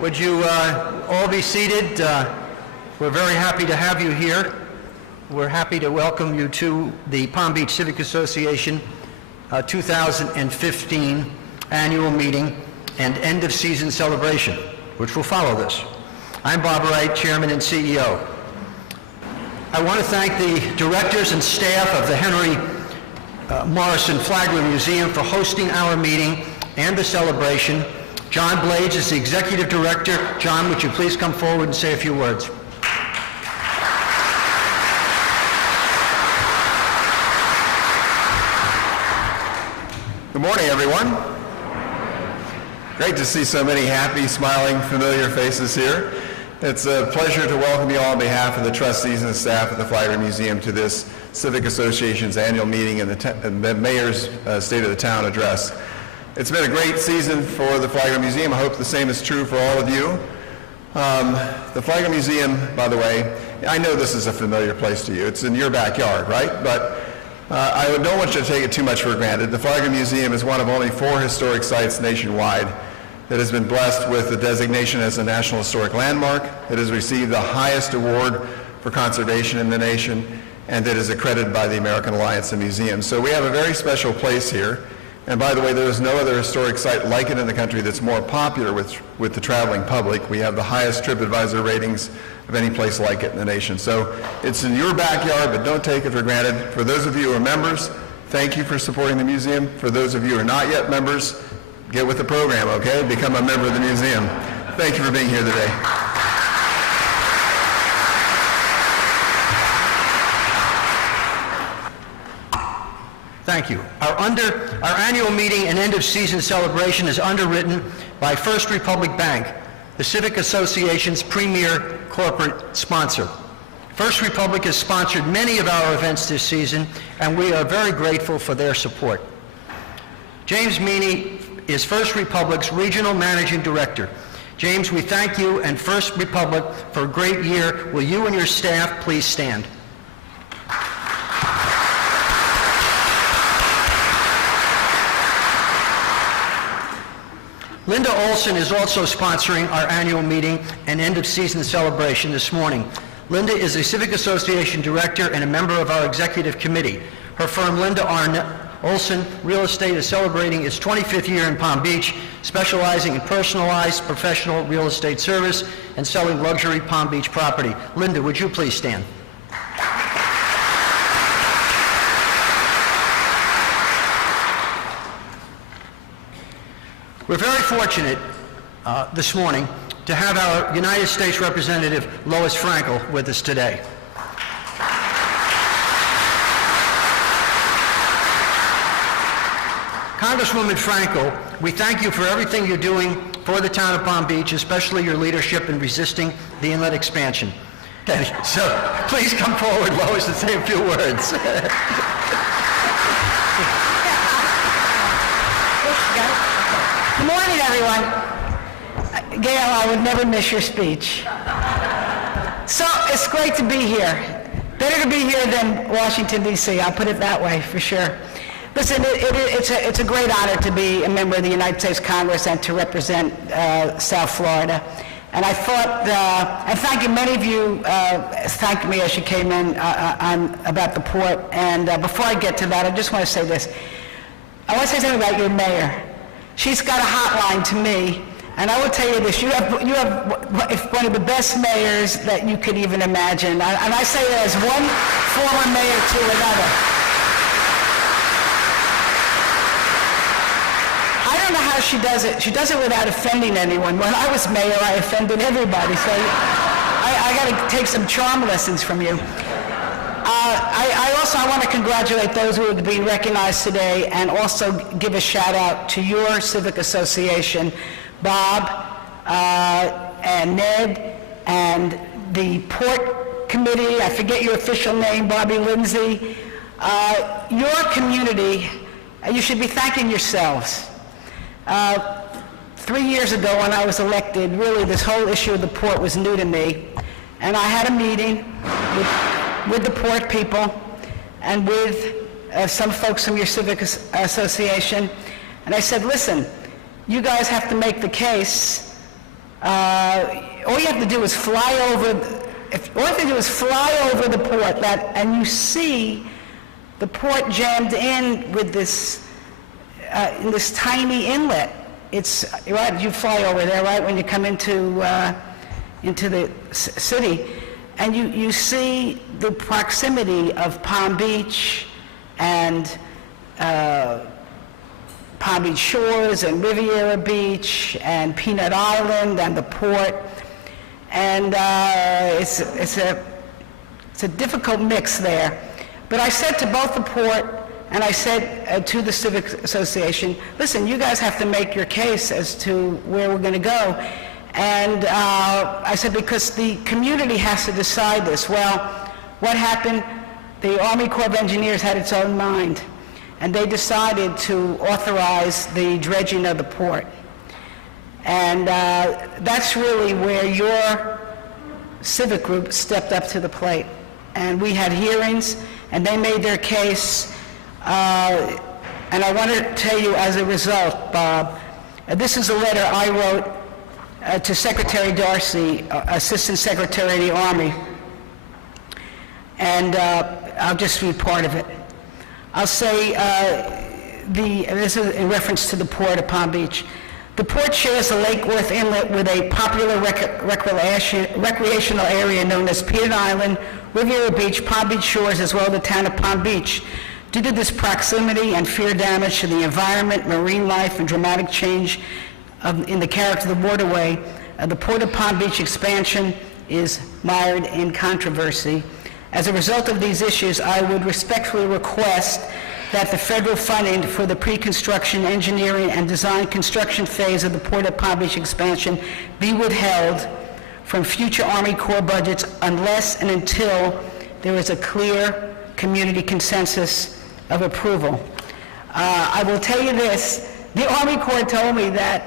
Would you all be seated? We're very happy to have you here. We're happy to welcome you to the Palm Beach Civic Association 2015 annual meeting and end of season celebration, which will follow this. I'm Bob Wright, Chairman and CEO. I want to thank the directors and staff of the Henry Morrison Flagler Museum for hosting our meeting and the celebration. John Blades is the Executive Director. John, would you please come forward and say a few words? Good morning, everyone. Great to see so many happy, smiling, familiar faces here. It's a pleasure to welcome you all on behalf of the trustees and the staff of the Flagler Museum to this Civic Association's annual meeting and the Mayor's State of the Town address. It's been a great season for the Flagler Museum. I hope the same is true for all of you. The Flagler Museum, by the way, I know this is a familiar place to you. It's in your backyard, right? But I don't want you to take it too much for granted. The Flagler Museum is one of only 4 historic sites nationwide that has been blessed with the designation as a National Historic Landmark. It has received the highest award for conservation in the nation, and that is accredited by the American Alliance of Museums. So we have a very special place here. And by the way, there is no other historic site like it in the country that's more popular with the traveling public. We have the highest TripAdvisor ratings of any place like it in the nation. So it's in your backyard, but don't take it for granted. For those of you who are members, thank you for supporting the museum. For those of you who are not yet members, get with the program, okay? Become a member of the museum. Thank you for being here today. Thank you. Our annual meeting and end of season celebration is underwritten by First Republic Bank, the Civic Association's premier corporate sponsor. First Republic has sponsored many of our events this season, and we are very grateful for their support. James Meany is First Republic's Regional Managing Director. James, we thank you and First Republic for a great year. Will you and your staff please stand? Linda Olson is also sponsoring our annual meeting and end of season celebration this morning. Linda is a Civic Association Director and a member of our executive committee. Her firm, Linda Olson Real Estate, is celebrating its 25th year in Palm Beach, specializing in personalized professional real estate service and selling luxury Palm Beach property. Linda, would you please stand? We're very fortunate this morning to have our United States Representative Lois Frankel with us today. Congresswoman Frankel, we thank you for everything you're doing for the town of Palm Beach, especially your leadership in resisting the inlet expansion. So please come forward, Lois, and say a few words. Good morning, everyone. Gail, I would never miss your speech. So it's great to be here. Better to be here than Washington, D.C., I'll put it that way, for sure. Listen, it's a great honor to be a member of the United States Congress and to represent South Florida. And I thought, and thank you, many of you thanked me as you came in about the port. And before I get to that, I just want to say this. I want to say something about your mayor. She's got a hotline to me, and I will tell you this, you have one of the best mayors that you could even imagine. And I say that as one former mayor to another. I don't know how she does it. She does it without offending anyone. When I was mayor, I offended everybody, so I got to take some charm lessons from you. I want to congratulate those who are being recognized today and also give a shout out to your Civic Association, Bob and Ned and the Port Committee. I forget your official name, Bobby Lindsay. Your community, you should be thanking yourselves. 3 years ago when I was elected, really this whole issue of the port was new to me. And I had a meeting with the port people and with some folks from your Civic Association. And I said, listen, you guys have to make the case all you have to do is fly over, the port, and you see the port jammed in with this, in this tiny inlet. It's, right, you fly over there, right, when you come into the city, and you see the proximity of Palm Beach and Palm Beach Shores and Riviera Beach and Peanut Island and the port, and it's a difficult mix there. But I said to both the port and I said to the Civic Association, listen, you guys have to make your case as to where we're going to go. And I said, because the community has to decide this. Well, what happened? The Army Corps of Engineers had its own mind, and they decided to authorize the dredging of the port. And that's really where your civic group stepped up to the plate. And we had hearings, and they made their case. And I want to tell you, as a result, Bob, this is a letter I wrote to Secretary Darcy, Assistant Secretary of the Army, and I'll just read part of it. I'll say, this is in reference to the port of Palm Beach. The port shares the Lake Worth Inlet with a popular recreational area known as Peanut Island, Riviera Beach, Palm Beach Shores, as well as the town of Palm Beach. Due to this proximity and fear damage to the environment, marine life, and dramatic change in the character of the waterway, the Port of Palm Beach expansion is mired in controversy. As a result of these issues, I would respectfully request that the federal funding for the pre-construction, engineering, and design construction phase of the Port of Palm Beach expansion be withheld from future Army Corps budgets unless and until there is a clear community consensus of approval. I will tell you this, the Army Corps told me that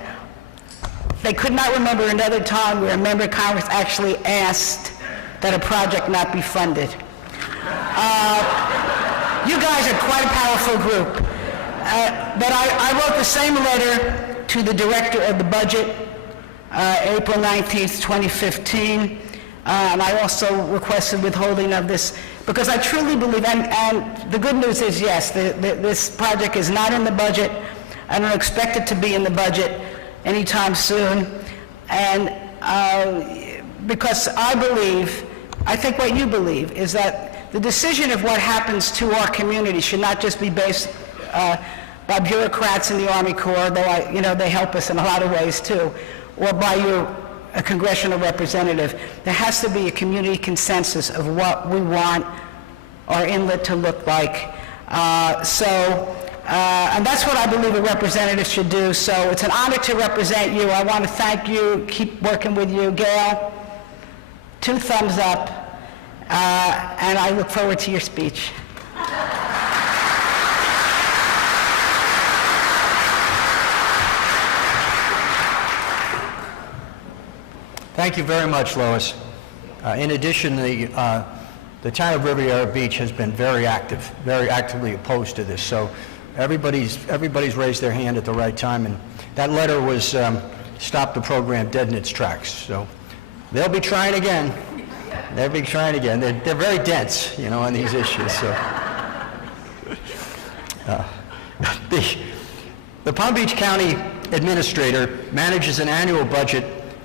they could not remember another time where a member of Congress actually asked that a project not be funded. You guys are quite a powerful group. But I wrote the same letter to the director of the budget, April 19th, 2015, and I also requested withholding of this because I truly believe, and the good news is, yes, this project is not in the budget. I don't expect it to be in the budget anytime soon, and because I think what you believe is that the decision of what happens to our community should not just be based by bureaucrats in the Army Corps, though they help us in a lot of ways too, or by a congressional representative. There has to be a community consensus of what we want our inlet to look like. And that's what I believe a representative should do. So it's an honor to represent you. I want to thank you, keep working with you. Gail, 2 thumbs up, and I look forward to your speech. Thank you very much, Lois. In addition, the town of Riviera Beach has been very actively opposed to this. So everybody's raised their hand at the right time, and that letter was stopped the program dead in its tracks. So they'll be trying again. They'll be trying again. They're very dense, on these issues. So the Palm Beach County Administrator manages an annual budget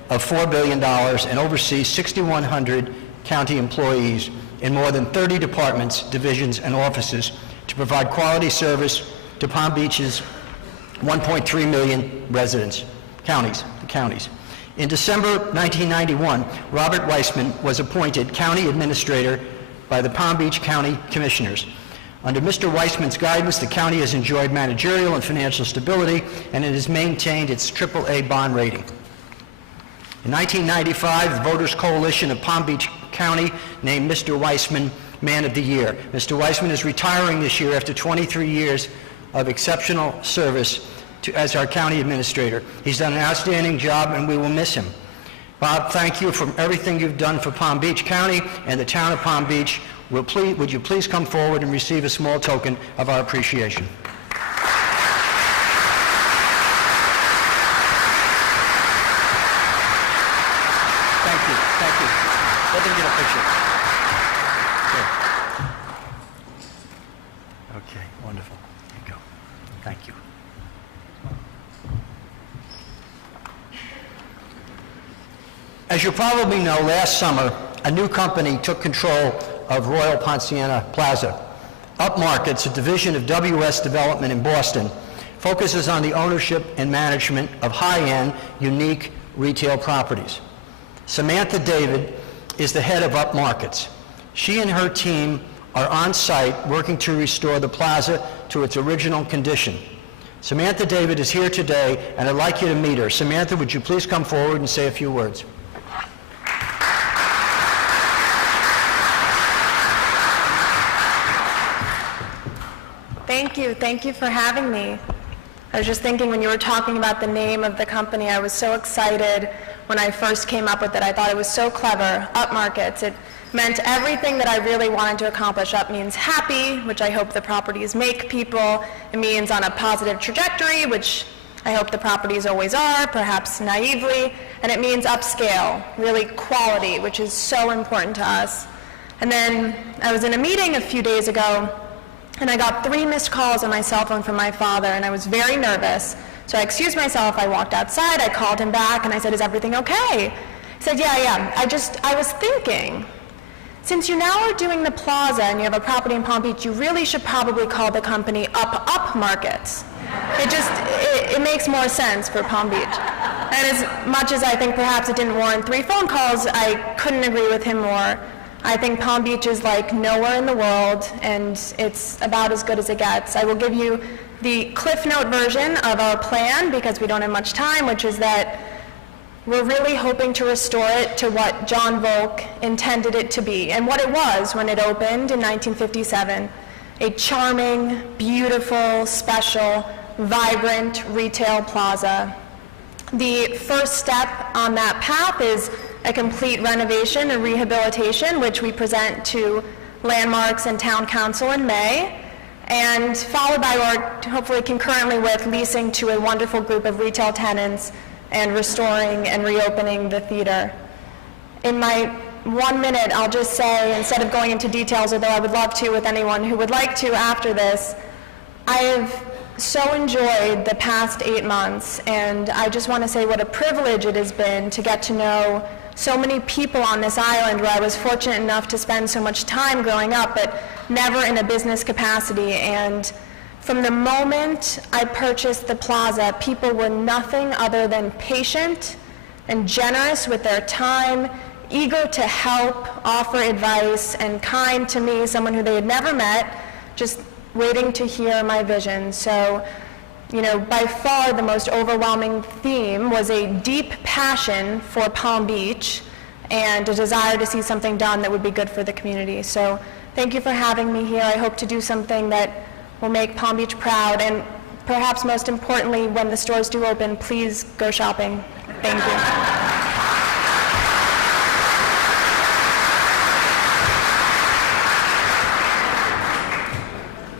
of $4 billion and oversees 6,100 county employees in more than 30 departments, divisions, and offices to provide quality service to Palm Beach's 1.3 million residents, the counties. In December 1991, Robert Weissman was appointed county administrator by the Palm Beach County Commissioners. Under Mr. Weissman's guidance, the county has enjoyed managerial and financial stability, and it has maintained its AAA bond rating. In 1995, the Voters Coalition of Palm Beach County named Mr. Weissman Man of the Year. Mr. Weissman is retiring this year after 23 years of exceptional service as our county administrator. He's done an outstanding job, and we will miss him. Bob, thank you for everything you've done for Palm Beach County and the town of Palm Beach. Would you please come forward and receive a small token of our appreciation? Okay, wonderful. There you go. Thank you. As you probably know, last summer, a new company took control of Royal Poinciana Plaza. Upmarkets, a division of WS Development in Boston, focuses on the ownership and management of high-end, unique retail properties. Samantha David is the head of Upmarkets. She and her team are on site working to restore the plaza to its original condition. Samantha David is here today, and I'd like you to meet her. Samantha, would you please come forward and say a few words? Thank you for having me. I was just thinking when you were talking about the name of the company, I was so excited when I first came up with it. I thought it was so clever. Upmarkets, it meant everything that I really wanted to accomplish. Up means happy, which I hope the properties make people. It means on a positive trajectory, which I hope the properties always are, perhaps naively. And it means upscale, really quality, which is so important to us. And then I was in a meeting a few days ago, and I got 3 missed calls on my cell phone from my father, and I was very nervous. So I excused myself, I walked outside, I called him back, and I said, "Is everything okay?" He said, yeah. I was thinking, since you now are doing the plaza and you have a property in Palm Beach, you really should probably call the company Up Markets. It makes more sense for Palm Beach. And as much as I think perhaps it didn't warrant 3 phone calls, I couldn't agree with him more. I think Palm Beach is like nowhere in the world, and it's about as good as it gets. I will give you the Cliff Note version of our plan because we don't have much time, which is that we're really hoping to restore it to what John Volk intended it to be and what it was when it opened in 1957, a charming, beautiful, special, vibrant retail plaza. The first step on that path is a complete renovation and rehabilitation, which we present to Landmarks and Town Council in May, and followed by, or hopefully concurrently with, leasing to a wonderful group of retail tenants and restoring and reopening the theater. In my 1 minute, I'll just say, instead of going into details, although I would love to with anyone who would like to after this, I have so enjoyed the past 8 months, and I just want to say what a privilege it has been to get to know so many people on this island where I was fortunate enough to spend so much time growing up, but never in a business capacity. And from the moment I purchased the plaza, people were nothing other than patient and generous with their time, eager to help, offer advice, and kind to me, someone who they had never met, just waiting to hear my vision. So, by far the most overwhelming theme was a deep passion for Palm Beach and a desire to see something done that would be good for the community. So thank you for having me here. I hope to do something that will make Palm Beach proud, and perhaps most importantly, when the stores do open, please go shopping. Thank you.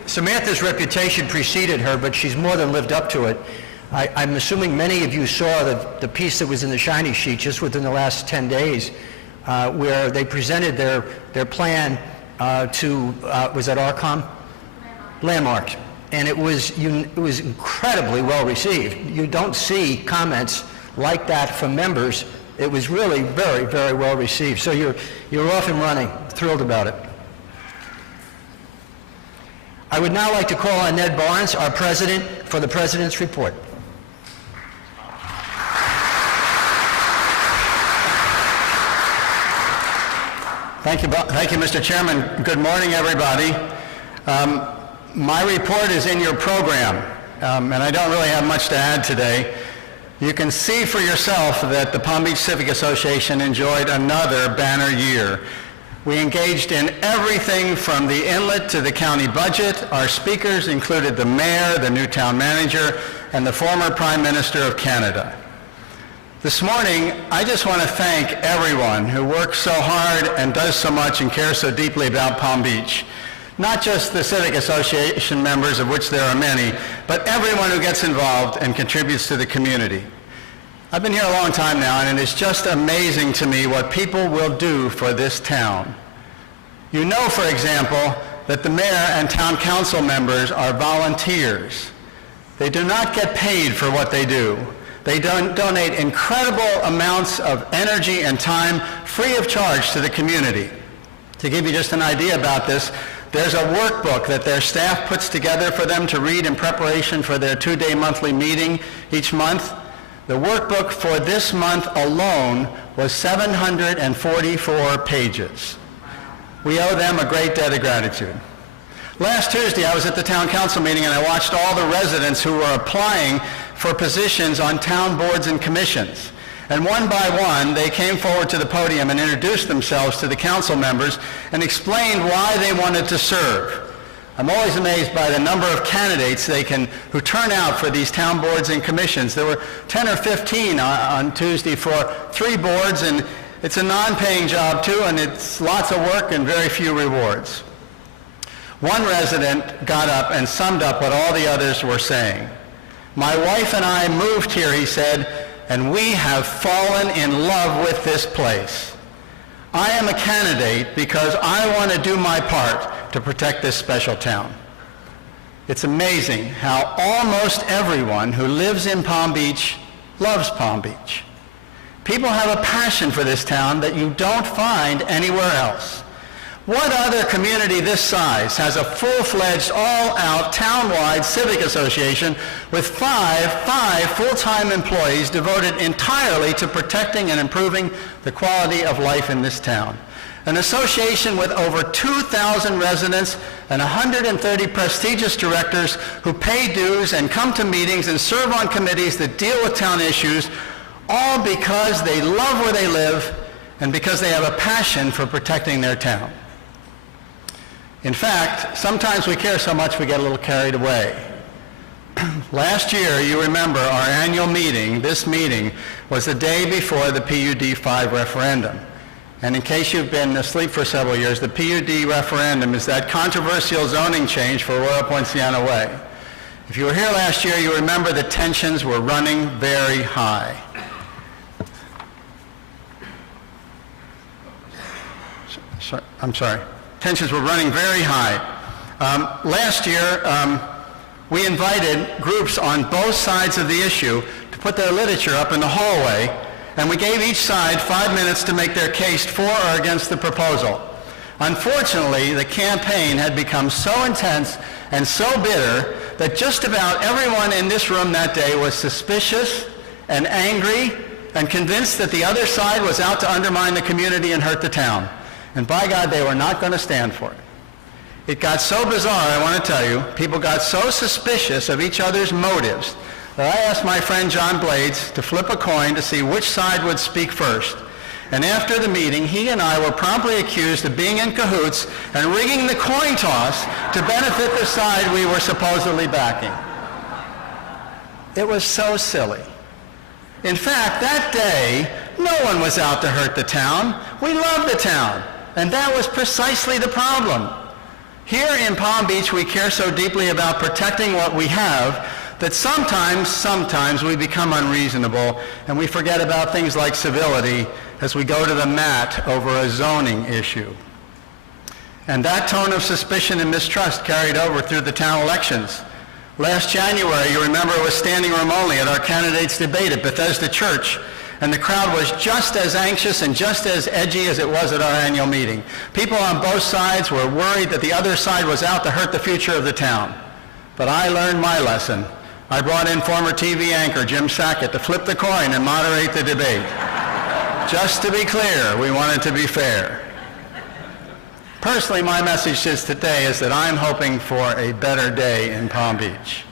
Samantha's reputation preceded her, but she's more than lived up to it. I'm assuming many of you saw the piece that was in the shiny sheet just within the last 10 days, where they presented their plan to, was that Arcom? Landmarks. And it was incredibly well received. You don't see comments like that from members. It was really very, very well received. So you're off and running, thrilled about it. I would now like to call on Ned Barnes, our president, for the president's report. Thank you, Mr. Chairman. Good morning, everybody. My report is in your program, and I don't really have much to add today. You can see for yourself that the Palm Beach Civic Association enjoyed another banner year. We engaged in everything from the inlet to the county budget. Our speakers included the mayor, the new town manager, and the former Prime Minister of Canada. This morning, I just want to thank everyone who works so hard and does so much and cares so deeply about Palm Beach. Not just the Civic Association members, of which there are many, but everyone who gets involved and contributes to the community. I've been here a long time now, and it is just amazing to me what people will do for this town. You know, for example, that the mayor and town council members are volunteers. They do not get paid for what they do. They donate incredible amounts of energy and time free of charge to the community. To give you just an idea about this, there's a workbook that their staff puts together for them to read in preparation for their 2-day monthly meeting each month. The workbook for this month alone was 744 pages. We owe them a great debt of gratitude. Last Tuesday, I was at the town council meeting and I watched all the residents who were applying for positions on town boards and commissions. And one by one, they came forward to the podium and introduced themselves to the council members and explained why they wanted to serve. I'm always amazed by the number of candidates who turn out for these town boards and commissions. There were 10 or 15 on Tuesday for 3 boards, and it's a non-paying job too, and it's lots of work and very few rewards. One resident got up and summed up what all the others were saying. "My wife and I moved here," he said, "and we have fallen in love with this place. I am a candidate because I want to do my part to protect this special town." It's amazing how almost everyone who lives in Palm Beach loves Palm Beach. People have a passion for this town that you don't find anywhere else. What other community this size has a full-fledged, all-out, town-wide civic association with five full-time employees devoted entirely to protecting and improving the quality of life in this town? An association with over 2,000 residents and 130 prestigious directors who pay dues and come to meetings and serve on committees that deal with town issues, all because they love where they live and because they have a passion for protecting their town. In fact, sometimes we care so much we get a little carried away. Last year, you remember our annual meeting, this meeting, was the day before the PUD 5 referendum. And in case you've been asleep for several years, the PUD referendum is that controversial zoning change for Royal Poinciana Way. If you were here last year, you remember the tensions were running very high. Tensions were running very high. Last year, we invited groups on both sides of the issue to put their literature up in the hallway, and we gave each side 5 minutes to make their case for or against the proposal. Unfortunately, the campaign had become so intense and so bitter that just about everyone in this room that day was suspicious and angry and convinced that the other side was out to undermine the community and hurt the town. And by God, they were not going to stand for it. It got so bizarre, I want to tell you, people got so suspicious of each other's motives that I asked my friend John Blades to flip a coin to see which side would speak first. And after the meeting, he and I were promptly accused of being in cahoots and rigging the coin toss to benefit the side we were supposedly backing. It was so silly. In fact, that day, no one was out to hurt the town. We love the town. And that was precisely the problem. Here in Palm Beach, we care so deeply about protecting what we have that sometimes we become unreasonable and we forget about things like civility as we go to the mat over a zoning issue. And that tone of suspicion and mistrust carried over through the town elections. Last January, you remember, it was standing room only at our candidates' debate at Bethesda Church, and the crowd was just as anxious and just as edgy as it was at our annual meeting. People on both sides were worried that the other side was out to hurt the future of the town. But I learned my lesson. I brought in former TV anchor Jim Sackett to flip the coin and moderate the debate. Just to be clear, we wanted to be fair. Personally, my message today is that I'm hoping for a better day in Palm Beach.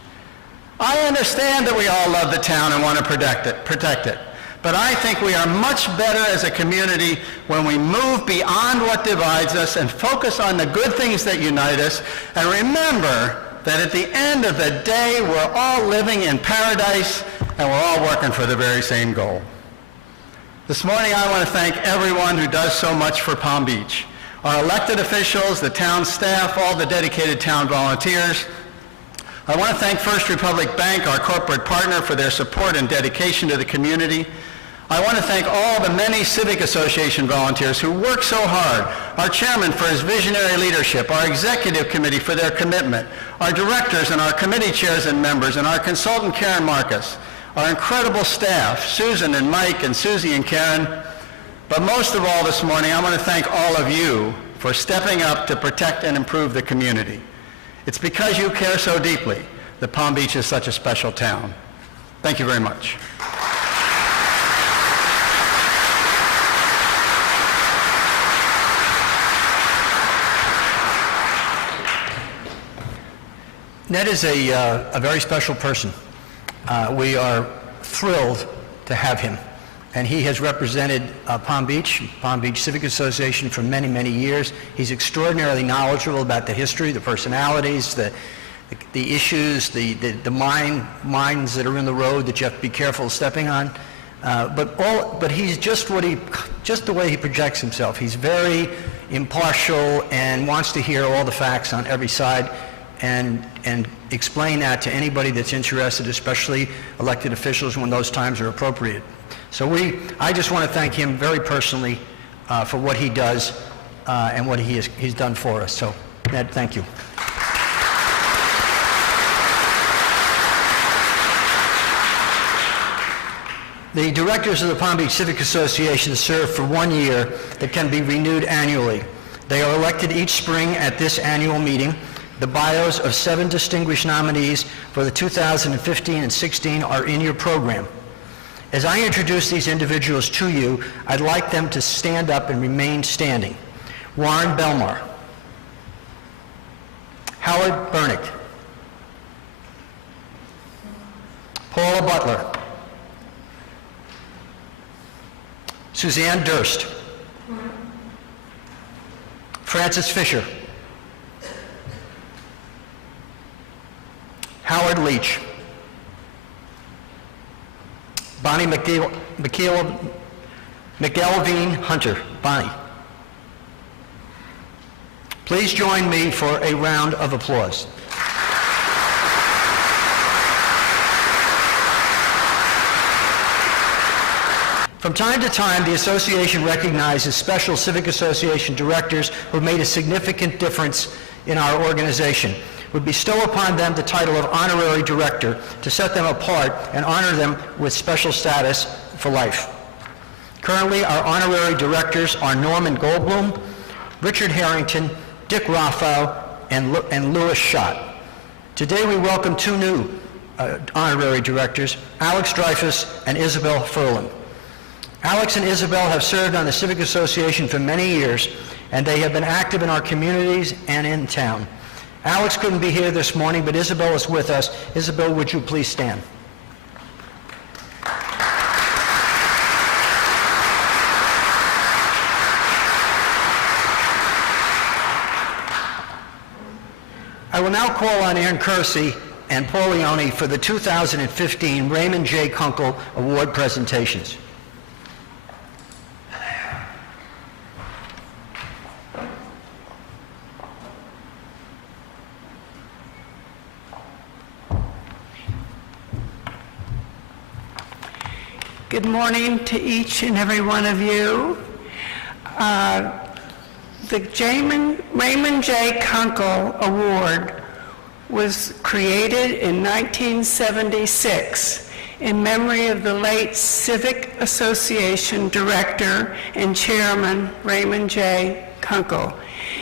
I understand that we all love the town and want to protect it. But I think we are much better as a community when we move beyond what divides us and focus on the good things that unite us, and remember that at the end of the day, we're all living in paradise and we're all working for the very same goal. This morning, I want to thank everyone who does so much for Palm Beach. Our elected officials, the town staff, all the dedicated town volunteers. I want to thank First Republic Bank, our corporate partner, for their support and dedication to the community. I want to thank all the many Civic Association volunteers who work so hard, our chairman for his visionary leadership, our executive committee for their commitment, our directors and our committee chairs and members, and our consultant Karen Marcus, our incredible staff, Susan and Mike and Susie and Karen. But most of all this morning, I want to thank all of you for stepping up to protect and improve the community. It's because you care so deeply that Palm Beach is such a special town. Thank you very much. Ned is a very special person. We are thrilled to have him. And he has represented Palm Beach Civic Association for many, many years. He's extraordinarily knowledgeable about the history, the personalities, the issues, the mines that are in the road that you have to be careful of stepping on. But he's just the way he projects himself. He's very impartial and wants to hear all the facts on every side and explain that to anybody that's interested, especially elected officials when those times are appropriate. So I just want to thank him very personally for what he does and what he's done for us. So, Ned, thank you. The directors of the Palm Beach Civic Association serve for 1 year that can be renewed annually. They are elected each spring at this annual meeting. The bios of 7 distinguished nominees for the 2015 and 16 are in your program. As I introduce these individuals to you, I'd like them to stand up and remain standing. Warren Belmar, Howard Bernick, Paula Butler, Suzanne Durst, Francis Fisher, Howard Leach, Bonnie McElveen Hunter. Bonnie. Please join me for a round of applause. From time to time, the association recognizes special Civic Association directors who have made a significant difference in our organization. We bestow upon them the title of honorary director to set them apart and honor them with special status for life. Currently, our honorary directors are Norman Goldblum, Richard Harrington, Dick Raffow, and Louis Schott. Today, we welcome 2 new honorary directors, Alex Dreyfus and Isabel Furlan. Alex and Isabel have served on the Civic Association for many years, and they have been active in our communities and in town. Alex couldn't be here this morning, but Isabel is with us. Isabel, would you please stand? I will now call on Ann Kersey and Paul Leone for the 2015 Raymond J. Kunkel Award presentations. Good morning to each and every one of you. The Raymond J. Kunkel Award was created in 1976 in memory of the late Civic Association Director and Chairman Raymond J. Kunkel.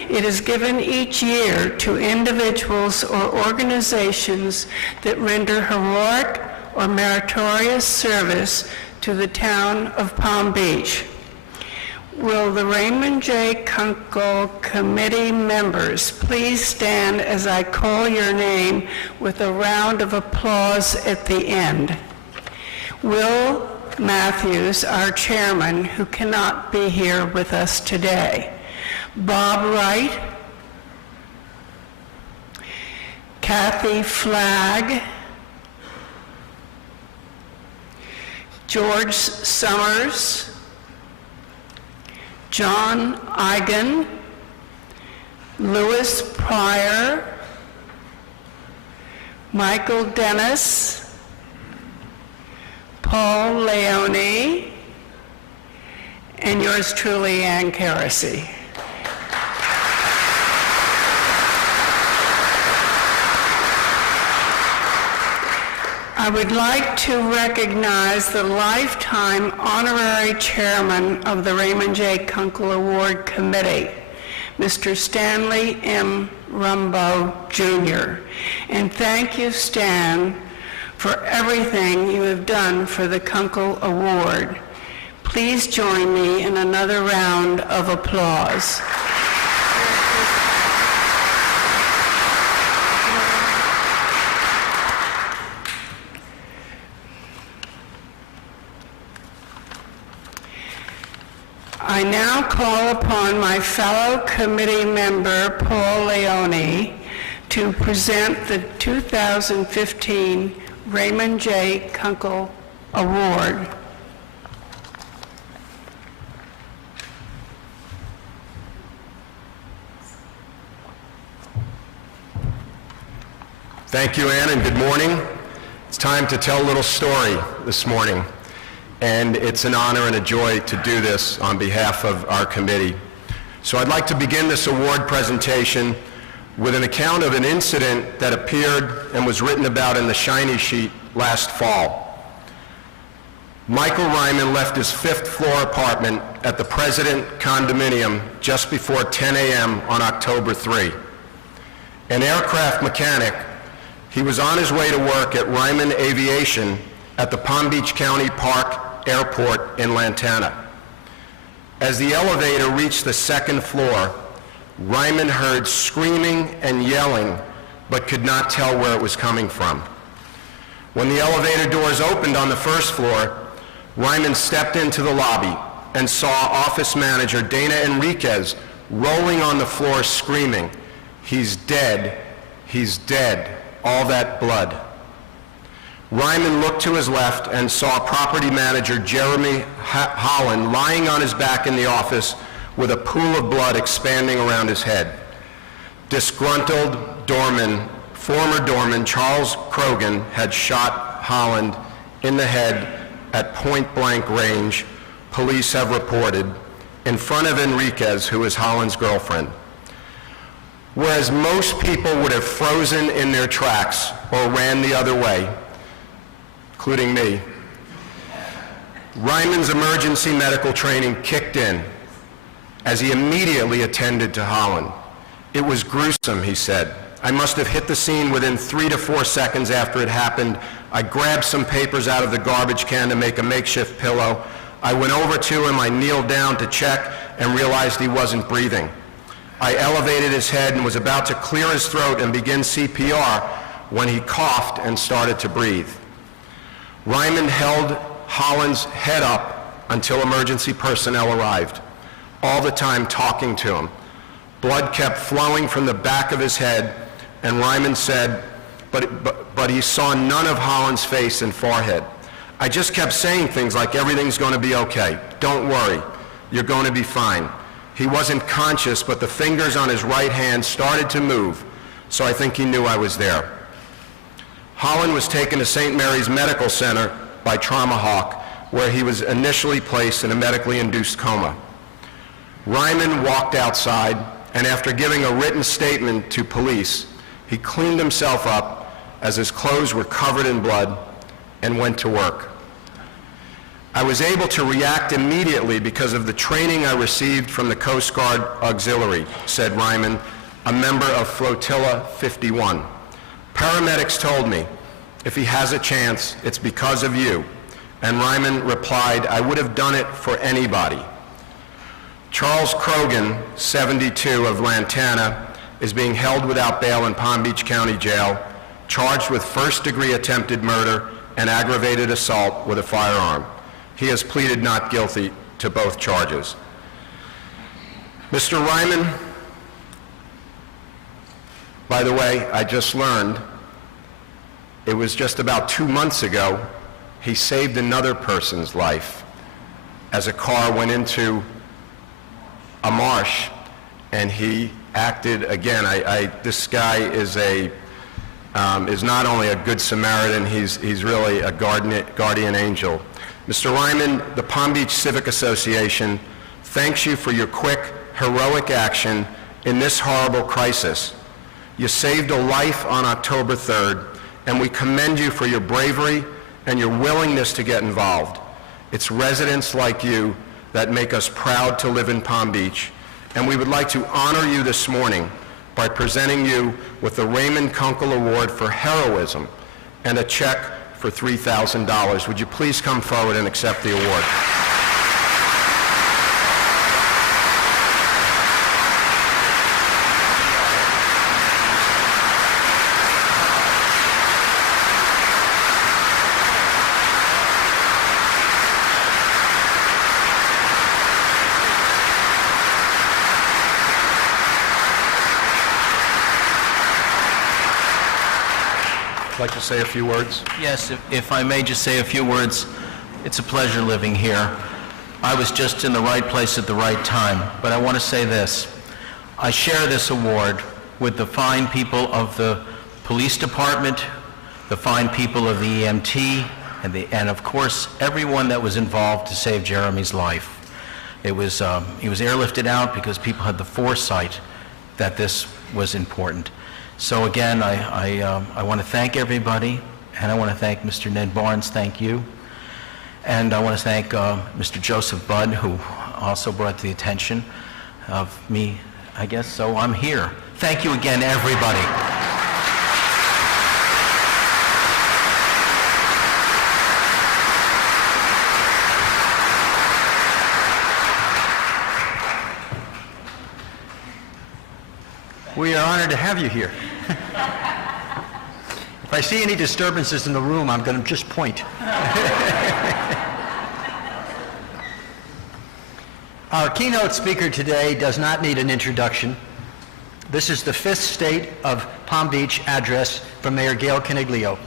It is given each year to individuals or organizations that render heroic or meritorious service to the town of Palm Beach. Will the Raymond J. Kunkel Committee members please stand as I call your name with a round of applause at the end? Will Matthews, our chairman, who cannot be here with us today. Bob Wright, Kathy Flagg, George Summers, John Eigen, Louis Pryor, Michael Dennis, Paul Leone, And yours truly, Ann Carasy. I would like to recognize the lifetime honorary chairman of the Raymond J. Kunkel Award Committee, Mr. Stanley M. Rumbaugh, Jr. And thank you, Stan, for everything you have done for the Kunkel Award. Please join me in another round of applause. I now call upon my fellow committee member, Paul Leone, to present the 2015 Raymond J. Kunkel Award. Thank you, Ann, and good morning. It's time to tell a little story this morning, and it's an honor and a joy to do this on behalf of our committee. So I'd like to begin this award presentation with an account of an incident that appeared and was written about in the Shiny Sheet last fall. Michael Ryman left his fifth-floor apartment at the President condominium just before 10 a.m. on October 3. An aircraft mechanic, he was on his way to work at Ryman Aviation at the Palm Beach County Park Airport in Lantana. As the elevator reached the second floor, Ryman heard screaming and yelling, but could not tell where it was coming from. When the elevator doors opened on the first floor, Ryman stepped into the lobby and saw office manager Dana Enriquez rolling on the floor screaming, "He's dead, he's dead, all that blood." Ryman looked to his left and saw property manager Jeremy Holland lying on his back in the office with a pool of blood expanding around his head. Disgruntled former doorman Charles Krogan had shot Holland in the head at point-blank range, police have reported, in front of Enriquez, who is Holland's girlfriend. Whereas most people would have frozen in their tracks or ran the other way, including me, Ryman's emergency medical training kicked in as he immediately attended to Holland. "It was gruesome," he said. "I must have hit the scene within 3 to 4 seconds after it happened. I grabbed some papers out of the garbage can to make a makeshift pillow. I went over to him, I kneeled down to check and realized he wasn't breathing. I elevated his head and was about to clear his throat and begin CPR when he coughed and started to breathe." Ryman held Holland's head up until emergency personnel arrived, all the time talking to him. Blood kept flowing from the back of his head, and Ryman said, but he saw none of Holland's face and forehead. "I just kept saying things like, 'Everything's going to be okay. Don't worry. You're going to be fine.' He wasn't conscious, but the fingers on his right hand started to move, so I think he knew I was there." Holland was taken to St. Mary's Medical Center by Trauma Hawk, where he was initially placed in a medically induced coma. Ryman walked outside, and after giving a written statement to police, he cleaned himself up as his clothes were covered in blood and went to work. "I was able to react immediately because of the training I received from the Coast Guard Auxiliary," said Ryman, a member of Flotilla 51. "Paramedics told me, if he has a chance, it's because of you." And Ryman replied, "I would have done it for anybody." Charles Krogan, 72, of Lantana, is being held without bail in Palm Beach County Jail, charged with first-degree attempted murder and aggravated assault with a firearm. He has pleaded not guilty to both charges. Mr. Ryman, by the way, I just learned, it was just about 2 months ago, he saved another person's life as a car went into a marsh, and he acted again. This guy is not only a good Samaritan, he's really a guardian angel. Mr. Ryman, the Palm Beach Civic Association thanks you for your quick, heroic action in this horrible crisis. You saved a life on October 3rd, and we commend you for your bravery and your willingness to get involved. It's residents like you that make us proud to live in Palm Beach, and we would like to honor you this morning by presenting you with the Raymond Kunkel Award for Heroism and a check for $3,000. Would you please come forward and accept the award? Like to say a few words? Yes, if I may just say a few words. It's a pleasure living here. I was just in the right place at the right time, but I want to say this. I share this award with the fine people of the police department, the fine people of the EMT, and of course, everyone that was involved to save Jeremy's life. He was airlifted out because people had the foresight that this was important. So again, I want to thank everybody, and I want to thank Mr. Ned Barnes, thank you. And I want to thank Mr. Joseph Budd, who also brought to the attention of me, I guess, so I'm here. Thank you again, everybody. We are honored to have you here. If I see any disturbances in the room, I'm going to just point. Our keynote speaker today does not need an introduction. This is the fifth State of Palm Beach address from Mayor Gail Caniglio.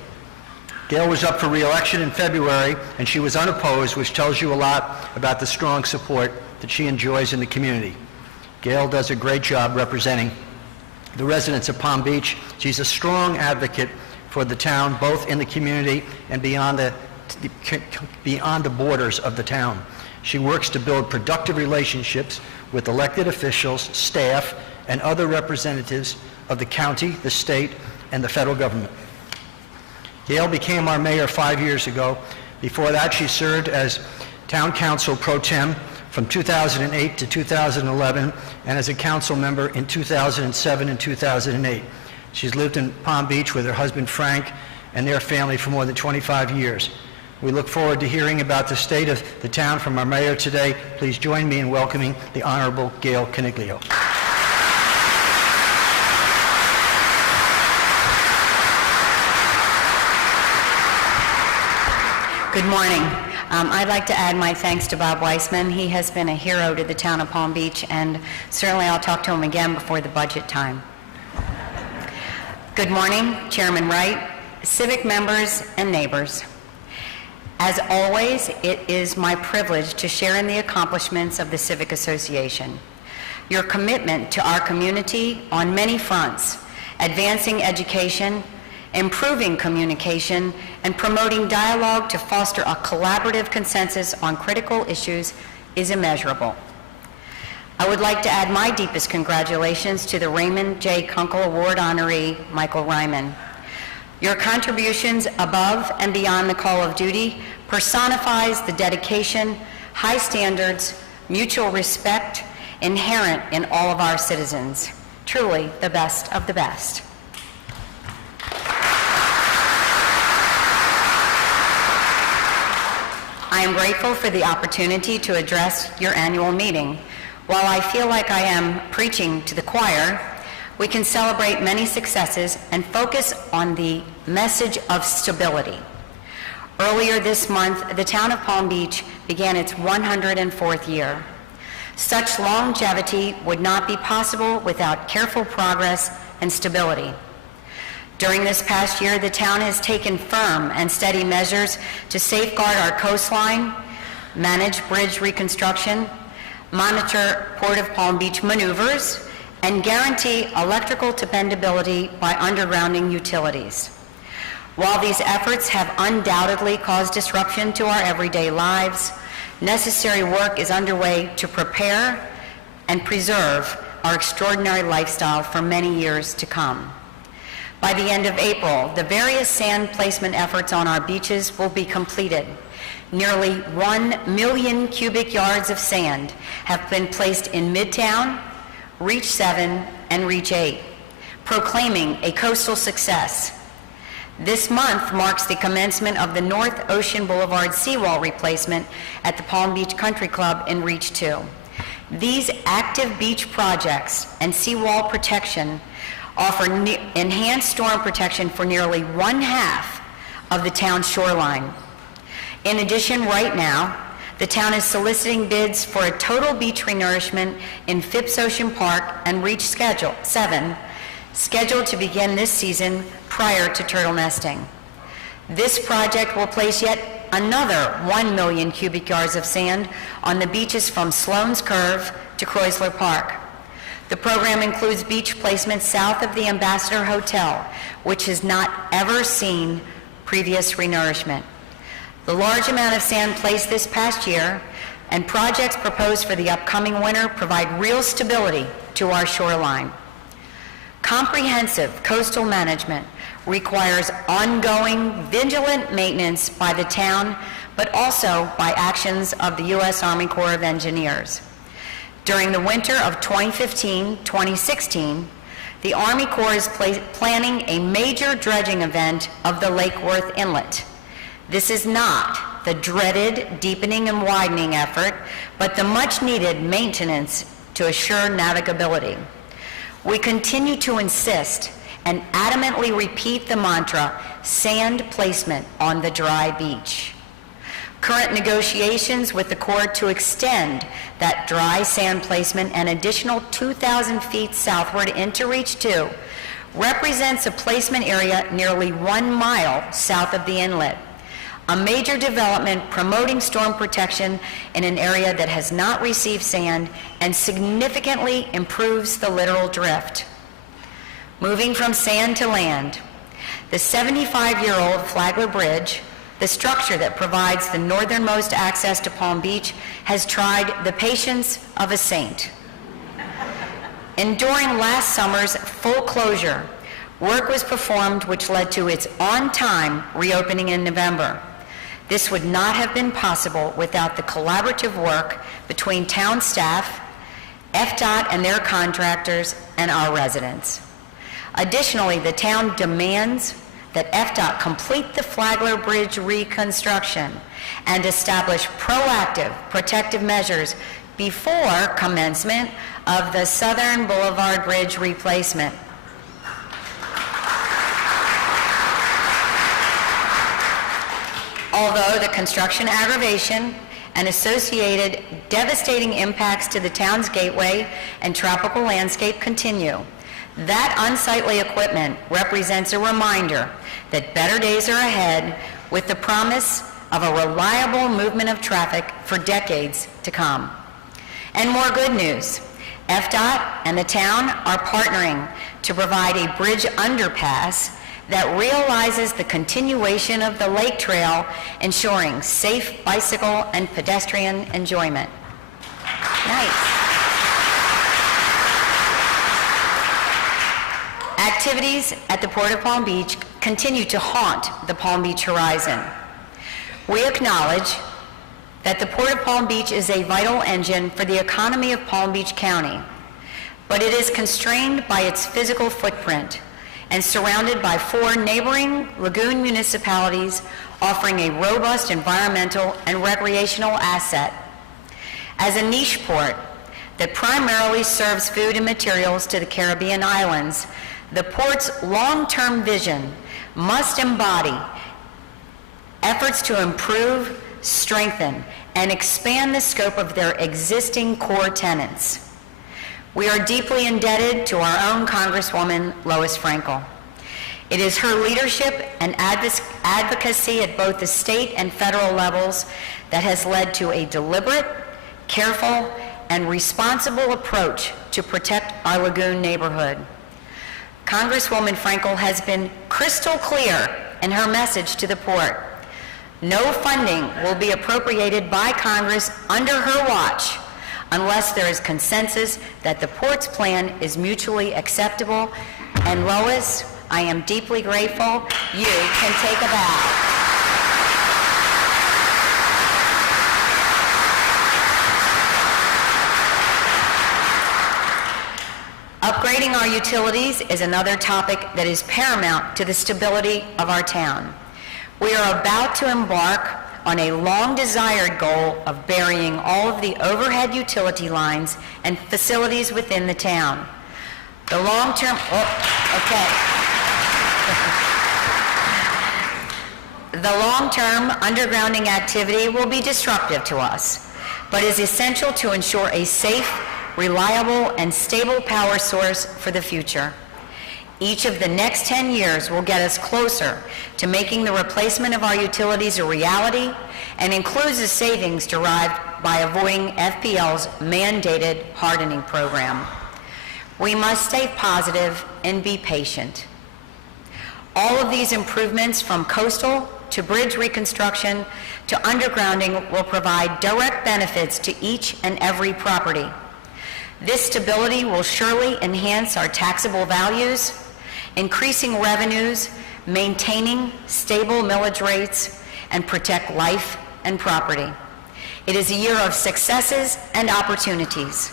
Gail was up for re-election in February, and she was unopposed, which tells you a lot about the strong support that she enjoys in the community. Gail does a great job representing the residents of Palm Beach. She's a strong advocate for the town, both in the community and beyond the borders of the town. She works to build productive relationships with elected officials, staff, and other representatives of the county, the state, and the federal government. Gail became our mayor 5 years ago. Before that, she served as town council pro tem from 2008 to 2011, and as a council member in 2007 and 2008. She's lived in Palm Beach with her husband Frank and their family for more than 25 years. We look forward to hearing about the state of the town from our mayor today. Please join me in welcoming the Honorable Gail Caniglio. Good morning. I'd like to add my thanks to Bob Weissman. He has been a hero to the town of Palm Beach, and certainly I'll talk to him again before the budget time. Good morning, Chairman Wright, Civic members, and neighbors. As always, it is my privilege to share in the accomplishments of the Civic Association. Your commitment to our community on many fronts, advancing education, improving communication, and promoting dialogue to foster a collaborative consensus on critical issues is immeasurable. I would like to add my deepest congratulations to the Raymond J. Kunkel Award honoree, Michael Ryman. Your contributions above and beyond the call of duty personifies the dedication, high standards, mutual respect inherent in all of our citizens. Truly the best of the best. I am grateful for the opportunity to address your annual meeting. While I feel like I am preaching to the choir, we can celebrate many successes and focus on the message of stability. Earlier this month, the town of Palm Beach began its 104th year. Such longevity would not be possible without careful progress and stability. During this past year, the town has taken firm and steady measures to safeguard our coastline, manage bridge reconstruction, monitor Port of Palm Beach maneuvers, and guarantee electrical dependability by undergrounding utilities. While these efforts have undoubtedly caused disruption to our everyday lives, Necessary work is underway to prepare and preserve our extraordinary lifestyle for many years to come. By the end of April, the various sand placement efforts on our beaches will be completed. Nearly 1 million cubic yards of sand have been placed in Midtown, Reach 7, and Reach 8, proclaiming a coastal success. This month marks the commencement of the North Ocean Boulevard seawall replacement at the Palm Beach Country Club in Reach 2. These active beach projects and seawall protection offer enhanced storm protection for nearly 1/2 of the town's shoreline. In addition, right now, the town is soliciting bids for a total beach renourishment in Phipps Ocean Park and Reach 7, scheduled to begin this season prior to turtle nesting. This project will place yet another 1 million cubic yards of sand on the beaches from Sloan's Curve to Kreuzler Park. The program includes beach placement south of the Ambassador Hotel, which has not ever seen previous renourishment. The large amount of sand placed this past year and projects proposed for the upcoming winter provide real stability to our shoreline. Comprehensive coastal management requires ongoing, vigilant maintenance by the town, but also by actions of the U.S. Army Corps of Engineers. During the winter of 2015-2016, the Army Corps is planning a major dredging event of the Lake Worth Inlet. This is not the dreaded deepening and widening effort, but the much-needed maintenance to assure navigability. We continue to insist and adamantly repeat the mantra, sand placement on the dry beach. Current negotiations with the Corps to extend that dry sand placement an additional 2,000 feet southward into Reach 2 represents a placement area nearly 1 mile south of the inlet, a major development promoting storm protection in an area that has not received sand and significantly improves the littoral drift. Moving from sand to land, the 75-year-old Flagler Bridge, the structure that provides the northernmost access to Palm Beach, has tried the patience of a saint. Enduring last summer's full closure, work was performed which led to its on-time reopening in November. This would not have been possible without the collaborative work between town staff, FDOT and their contractors, and our residents. Additionally, the town demands that FDOT complete the Flagler Bridge reconstruction and establish proactive protective measures before commencement of the Southern Boulevard Bridge replacement. Although the construction aggravation and associated devastating impacts to the town's gateway and tropical landscape continue, that unsightly equipment represents a reminder that better days are ahead with the promise of a reliable movement of traffic for decades to come. And more good news, FDOT and the town are partnering to provide a bridge underpass that realizes the continuation of the lake trail, ensuring safe bicycle and pedestrian enjoyment. Nice. Activities at the Port of Palm Beach continue to haunt the Palm Beach horizon. We acknowledge that the Port of Palm Beach is a vital engine for the economy of Palm Beach County, but it is constrained by its physical footprint and surrounded by 4 neighboring lagoon municipalities offering a robust environmental and recreational asset. As a niche port that primarily serves food and materials to the Caribbean islands, the port's long-term vision must embody efforts to improve, strengthen, and expand the scope of their existing core tenants. We are deeply indebted to our own Congresswoman, Lois Frankel. It is her leadership and advocacy at both the state and federal levels that has led to a deliberate, careful, and responsible approach to protect our lagoon neighborhood. Congresswoman Frankel has been crystal clear in her message to the port. No funding will be appropriated by Congress under her watch unless there is consensus that the port's plan is mutually acceptable. And Lois, I am deeply grateful. You can take a bow. Upgrading our utilities is another topic that is paramount to the stability of our town. We are about to embark on a long-desired goal of burying all of the overhead utility lines and facilities within the town. The long-term, The long-term undergrounding activity will be disruptive to us, but is essential to ensure a safe, reliable, and stable power source for the future. Each of the next 10 years will get us closer to making the replacement of our utilities a reality and includes the savings derived by avoiding FPL's mandated hardening program. We must stay positive and be patient. All of these improvements, from coastal to bridge reconstruction to undergrounding, will provide direct benefits to each and every property. This stability will surely enhance our taxable values, increasing revenues, maintaining stable millage rates, and protect life and property. It is a year of successes and opportunities.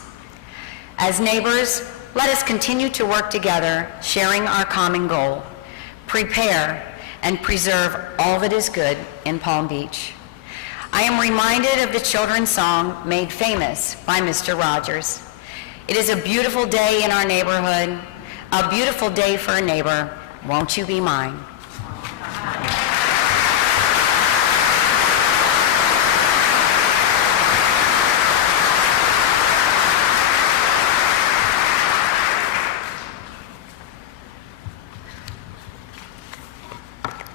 As neighbors, let us continue to work together, sharing our common goal: prepare and preserve all that is good in Palm Beach. I am reminded of the children's song made famous by Mr. Rogers. It is a beautiful day in our neighborhood, a beautiful day for a neighbor. Won't you be mine?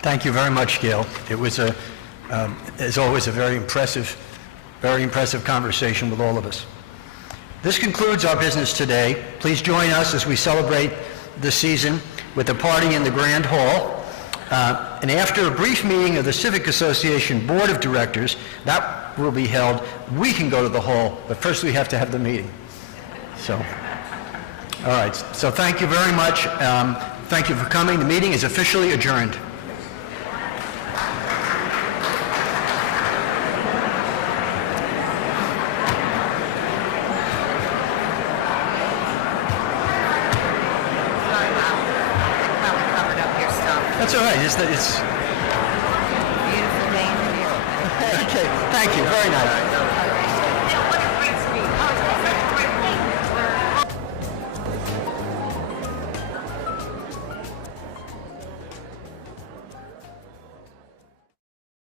Thank you very much, Gail. It was, as always, a very impressive conversation with all of us. This concludes our business today. Please join us as we celebrate the season with a party in the Grand Hall. And after a brief meeting of the Civic Association Board of Directors, that will be held. We can go to the hall, but first we have to have the meeting. So, all right. So thank you very much. Thank you for coming. The meeting is officially adjourned. That's all right. It's Beautiful day in New York. okay. Thank you. Very nice.